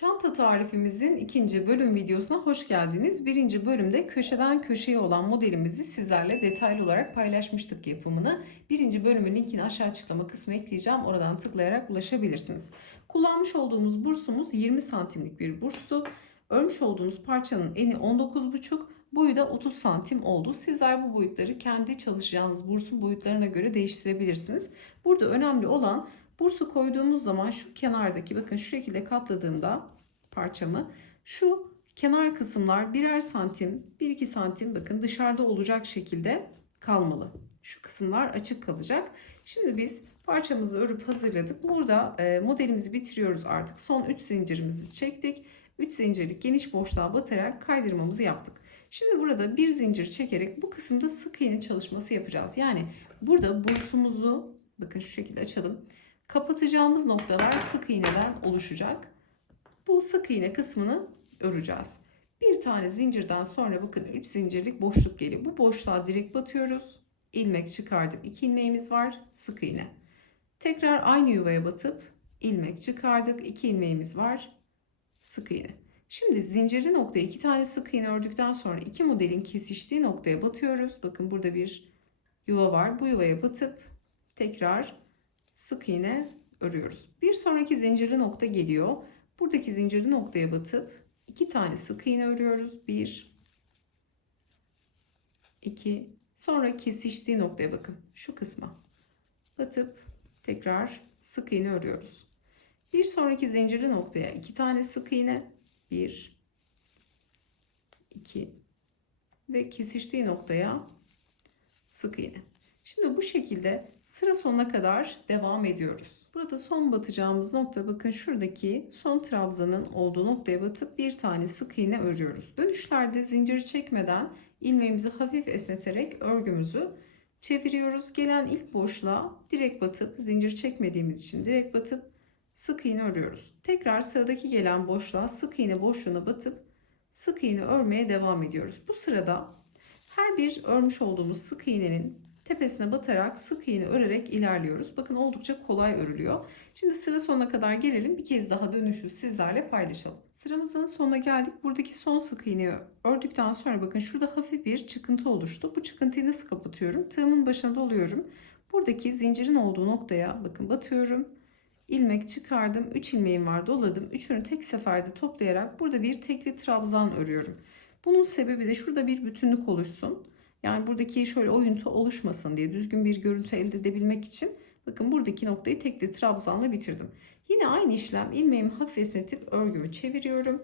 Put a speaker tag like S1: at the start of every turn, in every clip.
S1: Çanta tarifimizin ikinci bölüm videosuna hoş geldiniz. Birinci bölümde köşeden köşeye olan modelimizi sizlerle detaylı olarak paylaşmıştık yapımını. Birinci bölümün linkini aşağı açıklama kısmı ekleyeceğim. Oradan tıklayarak ulaşabilirsiniz. Kullanmış olduğumuz bursumuz 20 santimlik bir burstu. Örmüş olduğumuz parçanın eni 19,5 boyu da 30 santim oldu. Sizler bu boyutları kendi çalışacağınız bursun boyutlarına göre değiştirebilirsiniz. Burada önemli olan Bursu koyduğumuz zaman şu kenardaki bakın şu şekilde katladığımda parçamı şu kenar kısımlar birer santim 1-2 santim bakın dışarıda olacak şekilde kalmalı. Şu kısımlar açık kalacak. Şimdi biz parçamızı örüp hazırladık. Burada e, modelimizi bitiriyoruz artık. Son 3 zincirimizi çektik. 3 zincirlik geniş boşluğa batarak kaydırmamızı yaptık. Şimdi burada bir zincir çekerek bu kısımda sık iğne çalışması yapacağız. Yani burada bursumuzu bakın şu şekilde açalım. Kapatacağımız noktalar sık iğneden oluşacak. Bu sık iğne kısmını öreceğiz. Bir tane zincirden sonra bakın 3 zincirlik boşluk geliyor. Bu boşluğa direkt batıyoruz. İlmek çıkardık. 2 ilmeğimiz var. Sık iğne. Tekrar aynı yuvaya batıp ilmek çıkardık. 2 ilmeğimiz var. Sık iğne. Şimdi zincirli noktaya iki tane sık iğne ördükten sonra iki modelin kesiştiği noktaya batıyoruz. Bakın burada bir yuva var. Bu yuvaya batıp tekrar sık iğne örüyoruz. Bir sonraki zincirli nokta geliyor. Buradaki zincirli noktaya batıp iki tane sık iğne örüyoruz. Bir, iki. Sonra kesiştiği noktaya bakın. Şu kısma batıp tekrar sık iğne örüyoruz. Bir sonraki zincirli noktaya iki tane sık iğne. Bir, iki ve kesiştiği noktaya sık iğne. Şimdi bu şekilde sıra sonuna kadar devam ediyoruz. Burada son batacağımız nokta bakın şuradaki son trabzanın olduğu noktaya batıp bir tane sık iğne örüyoruz. Dönüşlerde zinciri çekmeden ilmeğimizi hafif esneterek örgümüzü çeviriyoruz. Gelen ilk boşluğa direkt batıp zincir çekmediğimiz için direkt batıp sık iğne örüyoruz. Tekrar sıradaki gelen boşluğa sık iğne boşluğuna batıp sık iğne örmeye devam ediyoruz. Bu sırada her bir örmüş olduğumuz sık iğnenin tepesine batarak sık iğne örerek ilerliyoruz. Bakın oldukça kolay örülüyor. Şimdi sıra sonuna kadar gelelim. Bir kez daha dönüşü sizlerle paylaşalım. Sıramızın sonuna geldik. Buradaki son sık iğneyi ördükten sonra bakın şurada hafif bir çıkıntı oluştu. Bu çıkıntıyı nasıl kapatıyorum? Tığımın başına doluyorum. Buradaki zincirin olduğu noktaya bakın batıyorum. İlmek çıkardım. 3 ilmeğim var doladım. Üçünü tek seferde toplayarak burada bir tekli trabzan örüyorum. Bunun sebebi de şurada bir bütünlük oluşsun. Yani buradaki şöyle oyuntu oluşmasın diye düzgün bir görüntü elde edebilmek için bakın buradaki noktayı tekli trabzanla bitirdim. Yine aynı işlem ilmeğimi hafif esnetip örgümü çeviriyorum.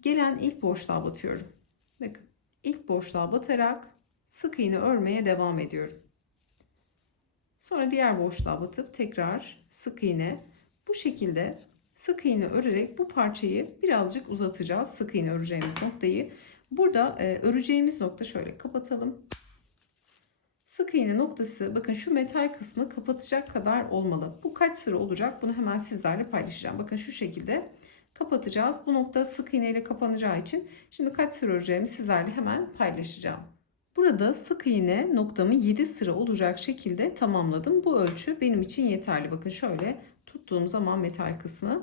S1: Gelen ilk boşluğa batıyorum. Bakın ilk boşluğa batarak sık iğne örmeye devam ediyorum. Sonra diğer boşluğa batıp tekrar sık iğne bu şekilde sık iğne örerek bu parçayı birazcık uzatacağız. Sık iğne öreceğimiz noktayı. Burada e, öreceğimiz nokta şöyle kapatalım. Sık iğne noktası bakın şu metal kısmı kapatacak kadar olmalı. Bu kaç sıra olacak bunu hemen sizlerle paylaşacağım. Bakın şu şekilde kapatacağız. Bu nokta sık iğne ile kapanacağı için şimdi kaç sıra öreceğimi sizlerle hemen paylaşacağım. Burada sık iğne noktamı 7 sıra olacak şekilde tamamladım. Bu ölçü benim için yeterli. Bakın şöyle tuttuğum zaman metal kısmı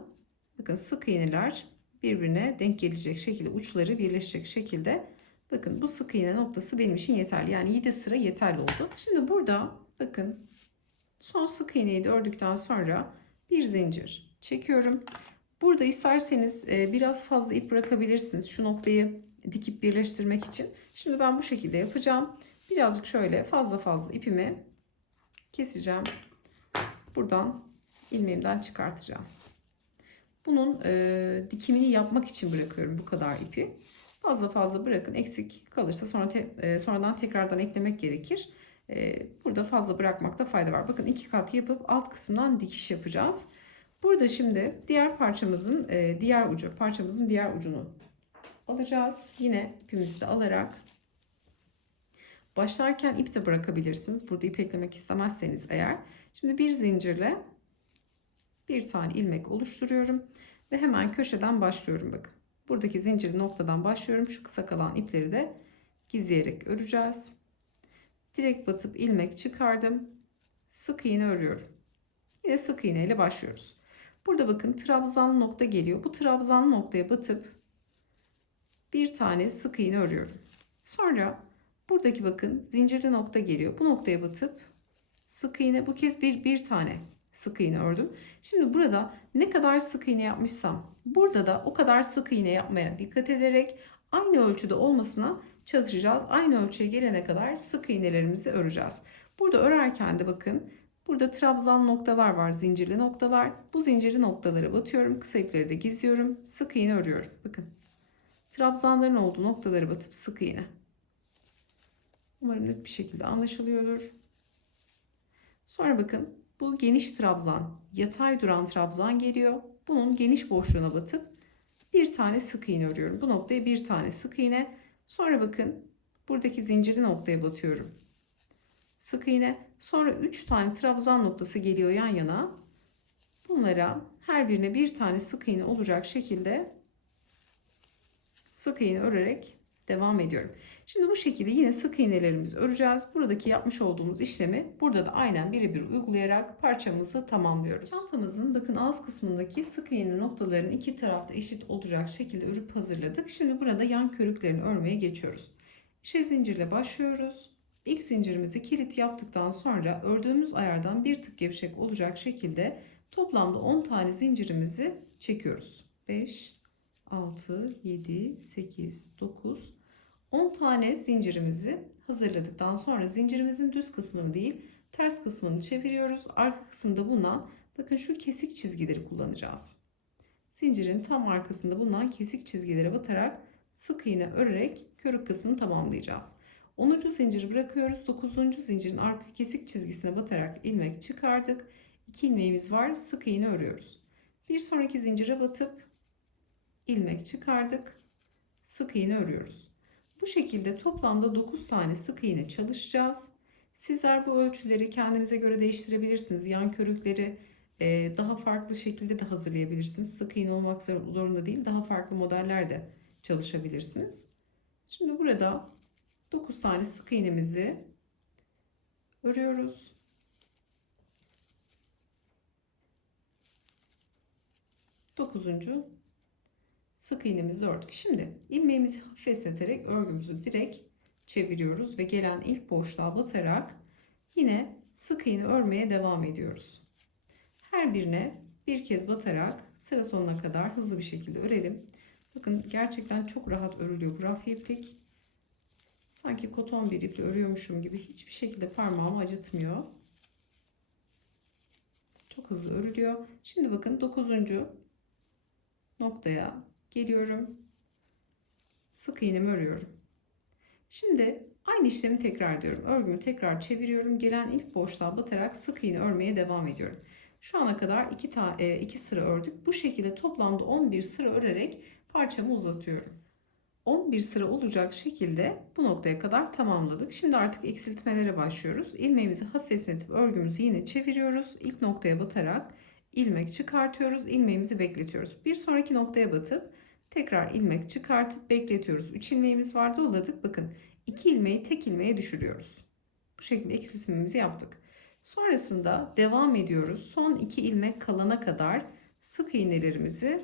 S1: bakın sık iğneler birbirine denk gelecek şekilde uçları birleşecek şekilde bakın bu sık iğne noktası benim için yeterli. Yani 7 sıra yeterli oldu. Şimdi burada bakın son sık iğneyi de ördükten sonra bir zincir çekiyorum. Burada isterseniz e, biraz fazla ip bırakabilirsiniz. Şu noktayı dikip birleştirmek için. Şimdi ben bu şekilde yapacağım. Birazcık şöyle fazla fazla ipimi keseceğim. Buradan ilmeğimden çıkartacağım. Bunun e, dikimini yapmak için bırakıyorum bu kadar ipi. Fazla fazla bırakın. Eksik kalırsa sonra te, e, sonradan tekrardan eklemek gerekir. E, burada fazla bırakmakta fayda var. Bakın iki kat yapıp alt kısımdan dikiş yapacağız. Burada şimdi diğer parçamızın e, diğer ucu, parçamızın diğer ucunu alacağız. Yine ipimizi de alarak başlarken ip de bırakabilirsiniz. Burada ip eklemek istemezseniz eğer. Şimdi bir zincirle bir tane ilmek oluşturuyorum ve hemen köşeden başlıyorum bakın. Buradaki zincir noktadan başlıyorum. Şu kısa kalan ipleri de gizleyerek öreceğiz. Direkt batıp ilmek çıkardım. Sık iğne örüyorum. Yine sık iğne ile başlıyoruz. Burada bakın trabzan nokta geliyor. Bu trabzan noktaya batıp bir tane sık iğne örüyorum. Sonra buradaki bakın zincirli nokta geliyor. Bu noktaya batıp sık iğne bu kez bir bir tane sık iğne ördüm. Şimdi burada ne kadar sık iğne yapmışsam burada da o kadar sık iğne yapmaya dikkat ederek aynı ölçüde olmasına çalışacağız. Aynı ölçüye gelene kadar sık iğnelerimizi öreceğiz. Burada örerken de bakın burada trabzan noktalar var, zincirli noktalar. Bu zincirli noktalara batıyorum. Kısa ipleri de gizliyorum. Sık iğne örüyorum. Bakın. Trabzanların olduğu noktalara batıp sık iğne. Umarım net bir şekilde anlaşılıyordur. Sonra bakın bu geniş trabzan, yatay duran trabzan geliyor. Bunun geniş boşluğuna batıp bir tane sık iğne örüyorum. Bu noktaya bir tane sık iğne. Sonra bakın buradaki zincirli noktaya batıyorum. Sık iğne. Sonra 3 tane trabzan noktası geliyor yan yana. Bunlara her birine bir tane sık iğne olacak şekilde sık iğne örerek devam ediyorum. Şimdi bu şekilde yine sık iğnelerimizi öreceğiz. Buradaki yapmış olduğumuz işlemi burada da aynen birebir uygulayarak parçamızı tamamlıyoruz. Çantamızın bakın ağız kısmındaki sık iğne noktalarını iki tarafta eşit olacak şekilde örüp hazırladık. Şimdi burada yan körüklerini örmeye geçiyoruz. İşe zincirle başlıyoruz. İlk zincirimizi kilit yaptıktan sonra ördüğümüz ayardan bir tık gevşek olacak şekilde toplamda 10 tane zincirimizi çekiyoruz. 5, 6, 7, 8, 9, 10 tane zincirimizi hazırladıktan sonra zincirimizin düz kısmını değil ters kısmını çeviriyoruz. Arka kısımda bulunan bakın şu kesik çizgileri kullanacağız. Zincirin tam arkasında bulunan kesik çizgilere batarak sık iğne örerek körük kısmını tamamlayacağız. 10. zinciri bırakıyoruz. 9. zincirin arka kesik çizgisine batarak ilmek çıkardık. 2 ilmeğimiz var. Sık iğne örüyoruz. Bir sonraki zincire batıp ilmek çıkardık. Sık iğne örüyoruz. Bu şekilde toplamda 9 tane sık iğne çalışacağız. Sizler bu ölçüleri kendinize göre değiştirebilirsiniz. Yan körükleri e, daha farklı şekilde de hazırlayabilirsiniz. Sık iğne olmak zorunda değil. Daha farklı modeller de çalışabilirsiniz. Şimdi burada 9 tane sık iğnemizi örüyoruz. Dokuzuncu sık iğnemizi ördük. Şimdi ilmeğimizi hafif esneterek örgümüzü direkt çeviriyoruz ve gelen ilk boşluğa batarak yine sık iğne örmeye devam ediyoruz. Her birine bir kez batarak sıra sonuna kadar hızlı bir şekilde örelim. Bakın gerçekten çok rahat örülüyor bu raf iplik. Sanki koton bir iple örüyormuşum gibi hiçbir şekilde parmağımı acıtmıyor. Çok hızlı örülüyor. Şimdi bakın 9. noktaya geliyorum. Sık iğnemi örüyorum. Şimdi aynı işlemi tekrar ediyorum. Örgümü tekrar çeviriyorum. Gelen ilk boşluğa batarak sık iğne örmeye devam ediyorum. Şu ana kadar 2 iki, iki sıra ördük. Bu şekilde toplamda 11 sıra örerek parçamı uzatıyorum. 11 sıra olacak şekilde bu noktaya kadar tamamladık. Şimdi artık eksiltmelere başlıyoruz. İlmeğimizi hafif esnetip örgümüzü yine çeviriyoruz. İlk noktaya batarak ilmek çıkartıyoruz. İlmeğimizi bekletiyoruz. Bir sonraki noktaya batıp tekrar ilmek çıkartıp bekletiyoruz. 3 ilmeğimiz var doladık. Bakın 2 ilmeği tek ilmeğe düşürüyoruz. Bu şekilde eksiltmemizi yaptık. Sonrasında devam ediyoruz. Son 2 ilmek kalana kadar sık iğnelerimizi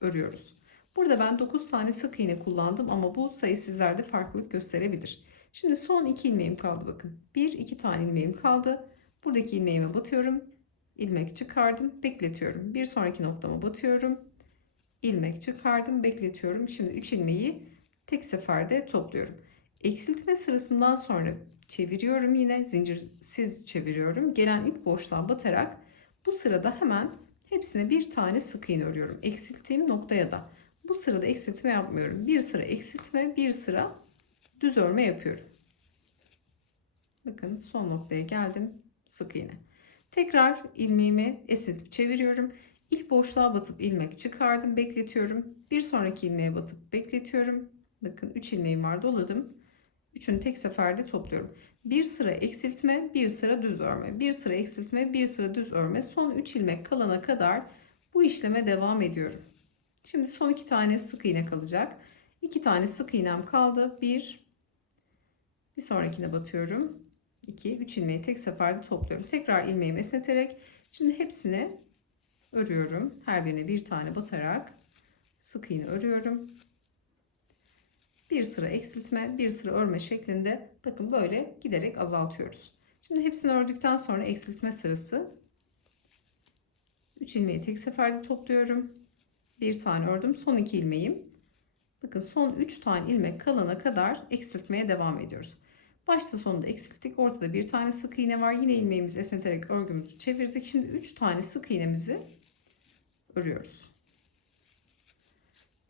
S1: örüyoruz. Burada ben 9 tane sık iğne kullandım ama bu sayı sizlerde farklılık gösterebilir. Şimdi son 2 ilmeğim kaldı bakın. 1 2 tane ilmeğim kaldı. Buradaki ilmeğime batıyorum. ilmek çıkardım, bekletiyorum. Bir sonraki noktama batıyorum. İlmek çıkardım, bekletiyorum. Şimdi 3 ilmeği tek seferde topluyorum. Eksiltme sırasından sonra çeviriyorum yine zincirsiz çeviriyorum. Gelen ilk boşluğa batarak bu sırada hemen hepsine bir tane sık iğne örüyorum. Eksilttiğim noktaya da. Bu sırada eksiltme yapmıyorum. Bir sıra eksiltme, bir sıra düz örme yapıyorum. Bakın son noktaya geldim. Sık iğne. Tekrar ilmeğimi esnetip çeviriyorum. İlk boşluğa batıp ilmek çıkardım, bekletiyorum. Bir sonraki ilmeğe batıp bekletiyorum. Bakın 3 ilmeğim var, doladım. Üçünü tek seferde topluyorum. Bir sıra eksiltme, bir sıra düz örme. Bir sıra eksiltme, bir sıra düz örme. Son 3 ilmek kalana kadar bu işleme devam ediyorum. Şimdi son iki tane sık iğne kalacak. İki tane sık iğnem kaldı. Bir, bir sonrakine batıyorum. 2, 3 ilmeği tek seferde topluyorum. Tekrar ilmeğimi esneterek şimdi hepsine örüyorum. Her birine bir tane batarak sık iğne örüyorum. Bir sıra eksiltme, bir sıra örme şeklinde bakın böyle giderek azaltıyoruz. Şimdi hepsini ördükten sonra eksiltme sırası 3 ilmeği tek seferde topluyorum. Bir tane ördüm. Son 2 ilmeğim. Bakın son 3 tane ilmek kalana kadar eksiltmeye devam ediyoruz. Başta sonunda eksilttik. Ortada bir tane sık iğne var. Yine ilmeğimizi esneterek örgümüzü çevirdik. Şimdi 3 tane sık iğnemizi örüyoruz.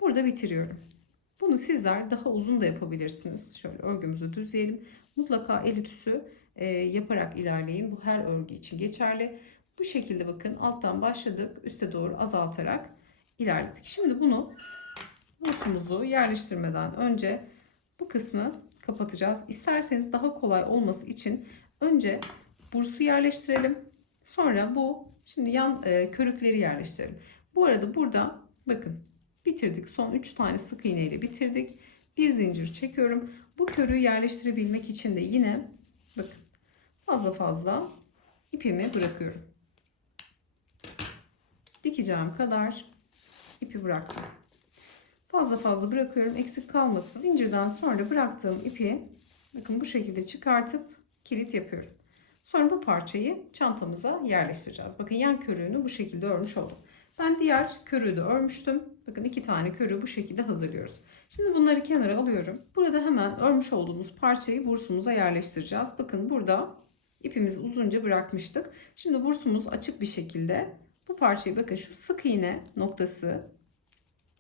S1: Burada bitiriyorum. Bunu sizler daha uzun da yapabilirsiniz. Şöyle örgümüzü düzleyelim. Mutlaka el ütüsü e, yaparak ilerleyin. Bu her örgü için geçerli. Bu şekilde bakın alttan başladık. Üste doğru azaltarak ilerledik. Şimdi bunu bursumuzu yerleştirmeden önce bu kısmı kapatacağız. İsterseniz daha kolay olması için önce bursu yerleştirelim. Sonra bu şimdi yan e, körükleri yerleştirelim. Bu arada burada bakın bitirdik. Son 3 tane sık iğne ile bitirdik. Bir zincir çekiyorum. Bu körüğü yerleştirebilmek için de yine bakın fazla fazla ipimi bırakıyorum. Dikeceğim kadar ipi bıraktım. Fazla fazla bırakıyorum eksik kalmasın. Zincirden sonra bıraktığım ipi bakın bu şekilde çıkartıp kilit yapıyorum. Sonra bu parçayı çantamıza yerleştireceğiz. Bakın yan körüğünü bu şekilde örmüş oldum. Ben diğer körüğü de örmüştüm. Bakın iki tane körüğü bu şekilde hazırlıyoruz. Şimdi bunları kenara alıyorum. Burada hemen örmüş olduğumuz parçayı bursumuza yerleştireceğiz. Bakın burada ipimizi uzunca bırakmıştık. Şimdi bursumuz açık bir şekilde bu parçayı bakın şu sık iğne noktası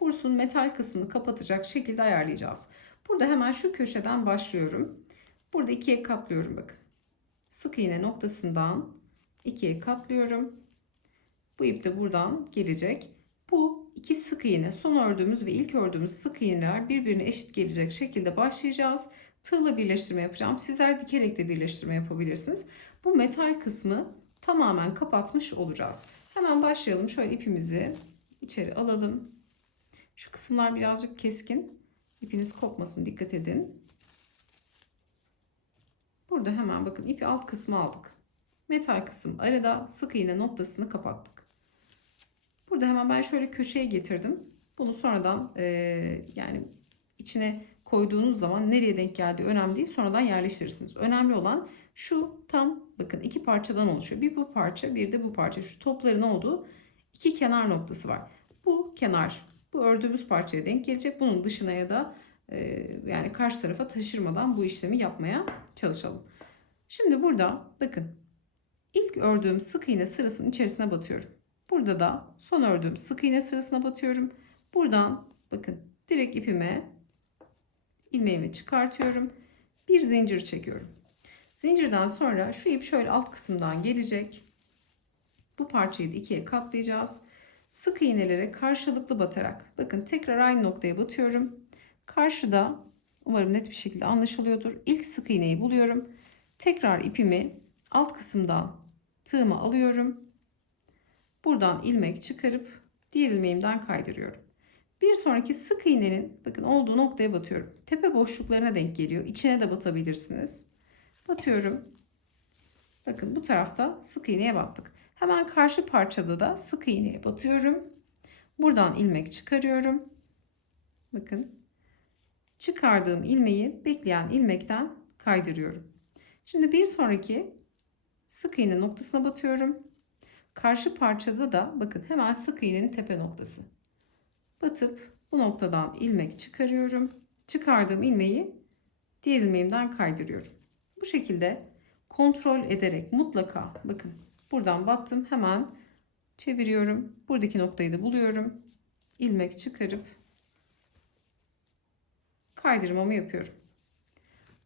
S1: bursun metal kısmını kapatacak şekilde ayarlayacağız. Burada hemen şu köşeden başlıyorum. Burada ikiye katlıyorum bakın. Sık iğne noktasından ikiye katlıyorum. Bu ip de buradan gelecek. Bu iki sık iğne son ördüğümüz ve ilk ördüğümüz sık iğneler birbirine eşit gelecek şekilde başlayacağız. Tığla birleştirme yapacağım. Sizler dikerek de birleştirme yapabilirsiniz. Bu metal kısmı tamamen kapatmış olacağız. Hemen başlayalım. Şöyle ipimizi içeri alalım. Şu kısımlar birazcık keskin. İpiniz kopmasın dikkat edin. Burada hemen bakın ipi alt kısmı aldık. Metal kısım arada sık iğne noktasını kapattık. Burada hemen ben şöyle köşeye getirdim. Bunu sonradan e, yani içine koyduğunuz zaman nereye denk geldiği önemli değil. Sonradan yerleştirirsiniz. Önemli olan şu tam bakın iki parçadan oluşuyor. Bir bu parça bir de bu parça. Şu topların olduğu iki kenar noktası var. Bu kenar bu ördüğümüz parçaya denk gelecek. Bunun dışına ya da yani karşı tarafa taşırmadan bu işlemi yapmaya çalışalım. Şimdi burada bakın ilk ördüğüm sık iğne sırasının içerisine batıyorum. Burada da son ördüğüm sık iğne sırasına batıyorum. Buradan bakın direkt ipime ilmeğimi çıkartıyorum. Bir zincir çekiyorum. Zincirden sonra şu ip şöyle alt kısımdan gelecek. Bu parçayı da ikiye katlayacağız. Sık iğnelere karşılıklı batarak bakın tekrar aynı noktaya batıyorum. Karşıda umarım net bir şekilde anlaşılıyordur. İlk sık iğneyi buluyorum. Tekrar ipimi alt kısımdan tığıma alıyorum. Buradan ilmek çıkarıp diğer ilmeğimden kaydırıyorum. Bir sonraki sık iğnenin bakın olduğu noktaya batıyorum. Tepe boşluklarına denk geliyor. İçine de batabilirsiniz. Batıyorum. Bakın bu tarafta sık iğneye battık. Hemen karşı parçada da sık iğneye batıyorum. Buradan ilmek çıkarıyorum. Bakın. Çıkardığım ilmeği bekleyen ilmekten kaydırıyorum. Şimdi bir sonraki sık iğne noktasına batıyorum. Karşı parçada da bakın hemen sık iğnenin tepe noktası. Batıp bu noktadan ilmek çıkarıyorum. Çıkardığım ilmeği diğer ilmeğimden kaydırıyorum. Bu şekilde kontrol ederek mutlaka bakın buradan battım hemen çeviriyorum. Buradaki noktayı da buluyorum. ilmek çıkarıp kaydırmamı yapıyorum.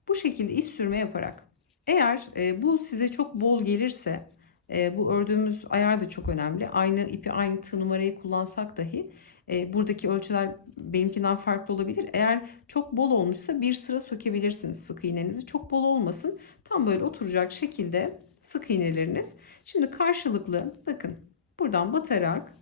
S1: Bu şekilde iç sürme yaparak eğer e, bu size çok bol gelirse e, bu ördüğümüz ayar da çok önemli. Aynı ipi aynı tığ numarayı kullansak dahi e, buradaki ölçüler benimkinden farklı olabilir. Eğer çok bol olmuşsa bir sıra sökebilirsiniz sık iğnenizi. Çok bol olmasın. Tam böyle oturacak şekilde sık iğneleriniz. Şimdi karşılıklı bakın buradan batarak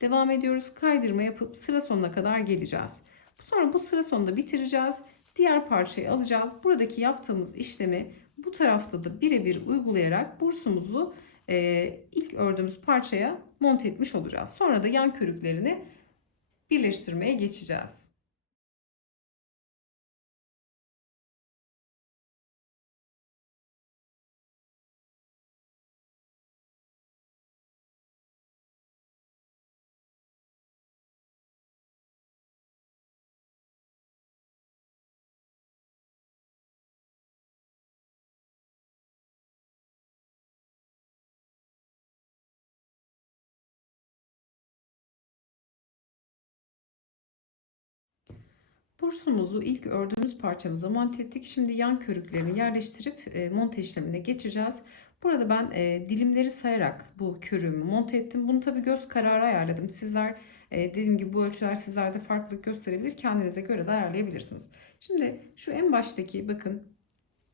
S1: devam ediyoruz. Kaydırma yapıp sıra sonuna kadar geleceğiz. Sonra bu sıra sonunda bitireceğiz. Diğer parçayı alacağız. Buradaki yaptığımız işlemi bu tarafta da birebir uygulayarak bursumuzu e, ilk ördüğümüz parçaya monte etmiş olacağız. Sonra da yan körüklerini birleştirmeye geçeceğiz. Bursumuzu ilk ördüğümüz parçamıza monte ettik. Şimdi yan körüklerini yerleştirip e, monte işlemine geçeceğiz. Burada ben e, dilimleri sayarak bu körüğümü monte ettim. Bunu tabi göz kararı ayarladım. Sizler e, dediğim gibi bu ölçüler sizlerde farklılık gösterebilir. Kendinize göre de ayarlayabilirsiniz. Şimdi şu en baştaki bakın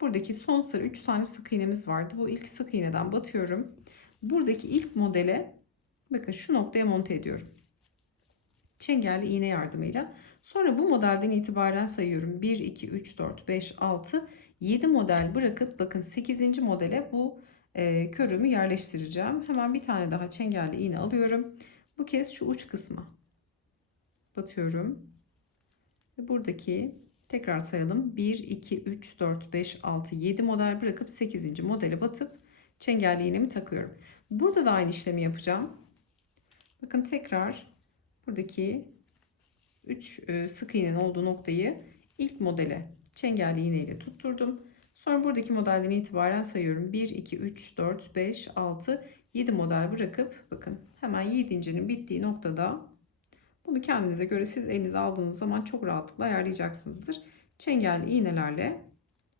S1: buradaki son sıra 3 tane sık iğnemiz vardı. Bu ilk sık iğneden batıyorum. Buradaki ilk modele bakın şu noktaya monte ediyorum çengelli iğne yardımıyla. Sonra bu modelden itibaren sayıyorum. 1, 2, 3, 4, 5, 6, 7 model bırakıp bakın 8. modele bu e, körümü yerleştireceğim. Hemen bir tane daha çengelli iğne alıyorum. Bu kez şu uç kısma batıyorum. Ve buradaki tekrar sayalım. 1, 2, 3, 4, 5, 6, 7 model bırakıp 8. modele batıp çengelli iğnemi takıyorum. Burada da aynı işlemi yapacağım. Bakın tekrar buradaki 3 e, sık iğnenin olduğu noktayı ilk modele çengelli iğne ile tutturdum. Sonra buradaki modelden itibaren sayıyorum. 1, 2, 3, 4, 5, 6, 7 model bırakıp bakın hemen 7.'nin bittiği noktada bunu kendinize göre siz elinize aldığınız zaman çok rahatlıkla ayarlayacaksınızdır. Çengelli iğnelerle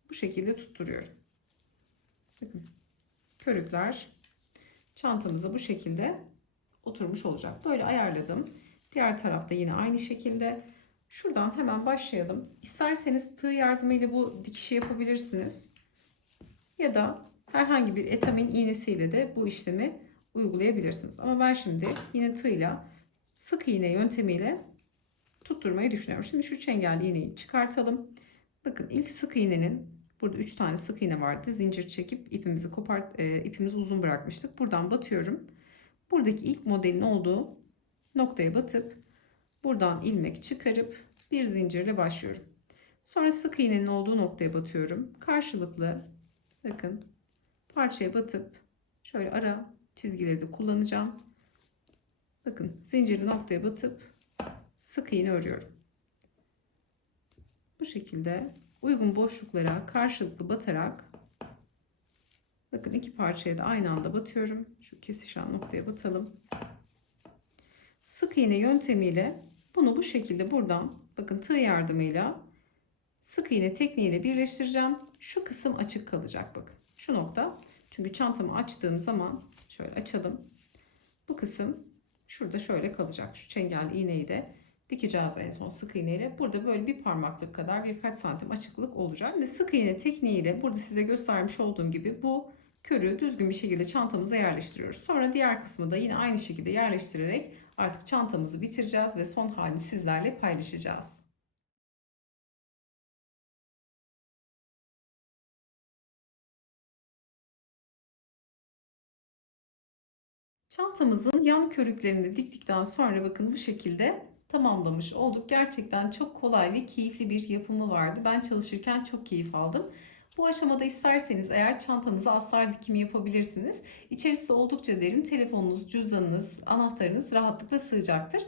S1: bu şekilde tutturuyorum. Bakın körükler çantamıza bu şekilde oturmuş olacak. Böyle ayarladım. Diğer tarafta yine aynı şekilde. Şuradan hemen başlayalım. İsterseniz tığ yardımıyla bu dikişi yapabilirsiniz. Ya da herhangi bir etamin iğnesiyle de bu işlemi uygulayabilirsiniz. Ama ben şimdi yine tığla sık iğne yöntemiyle tutturmayı düşünüyorum. Şimdi şu çengelli iğneyi çıkartalım. Bakın ilk sık iğnenin burada 3 tane sık iğne vardı. Zincir çekip ipimizi kopart e, ipimizi uzun bırakmıştık. Buradan batıyorum. Buradaki ilk modelin olduğu noktaya batıp buradan ilmek çıkarıp bir zincirle başlıyorum. Sonra sık iğnenin olduğu noktaya batıyorum. Karşılıklı bakın parçaya batıp şöyle ara çizgileri de kullanacağım. Bakın zincirli noktaya batıp sık iğne örüyorum. Bu şekilde uygun boşluklara karşılıklı batarak bakın iki parçaya da aynı anda batıyorum. Şu kesişen noktaya batalım sık iğne yöntemiyle bunu bu şekilde buradan bakın tığ yardımıyla sık iğne tekniğiyle birleştireceğim. Şu kısım açık kalacak bakın. Şu nokta. Çünkü çantamı açtığım zaman şöyle açalım. Bu kısım şurada şöyle kalacak. Şu çengelli iğneyi de dikeceğiz en son sık iğneyle. Burada böyle bir parmaklık kadar birkaç santim açıklık olacak. Şimdi sık iğne tekniğiyle burada size göstermiş olduğum gibi bu körü düzgün bir şekilde çantamıza yerleştiriyoruz. Sonra diğer kısmı da yine aynı şekilde yerleştirerek artık çantamızı bitireceğiz ve son halini sizlerle paylaşacağız. Çantamızın yan körüklerini diktikten sonra bakın bu şekilde tamamlamış olduk. Gerçekten çok kolay ve keyifli bir yapımı vardı. Ben çalışırken çok keyif aldım. Bu aşamada isterseniz eğer çantanıza astar dikimi yapabilirsiniz. İçerisi oldukça derin. Telefonunuz, cüzdanınız, anahtarınız rahatlıkla sığacaktır.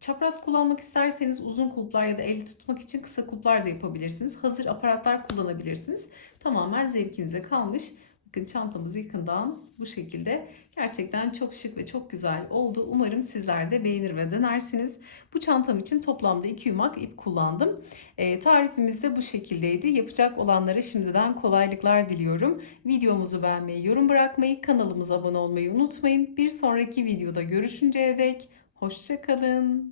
S1: Çapraz kullanmak isterseniz uzun kulplar ya da elde tutmak için kısa kulplar da yapabilirsiniz. Hazır aparatlar kullanabilirsiniz. Tamamen zevkinize kalmış. Bakın çantamız yakından bu şekilde. Gerçekten çok şık ve çok güzel oldu. Umarım sizler de beğenir ve denersiniz. Bu çantam için toplamda 2 yumak ip kullandım. E, tarifimiz de bu şekildeydi. Yapacak olanlara şimdiden kolaylıklar diliyorum. Videomuzu beğenmeyi, yorum bırakmayı, kanalımıza abone olmayı unutmayın. Bir sonraki videoda görüşünceye dek hoşçakalın.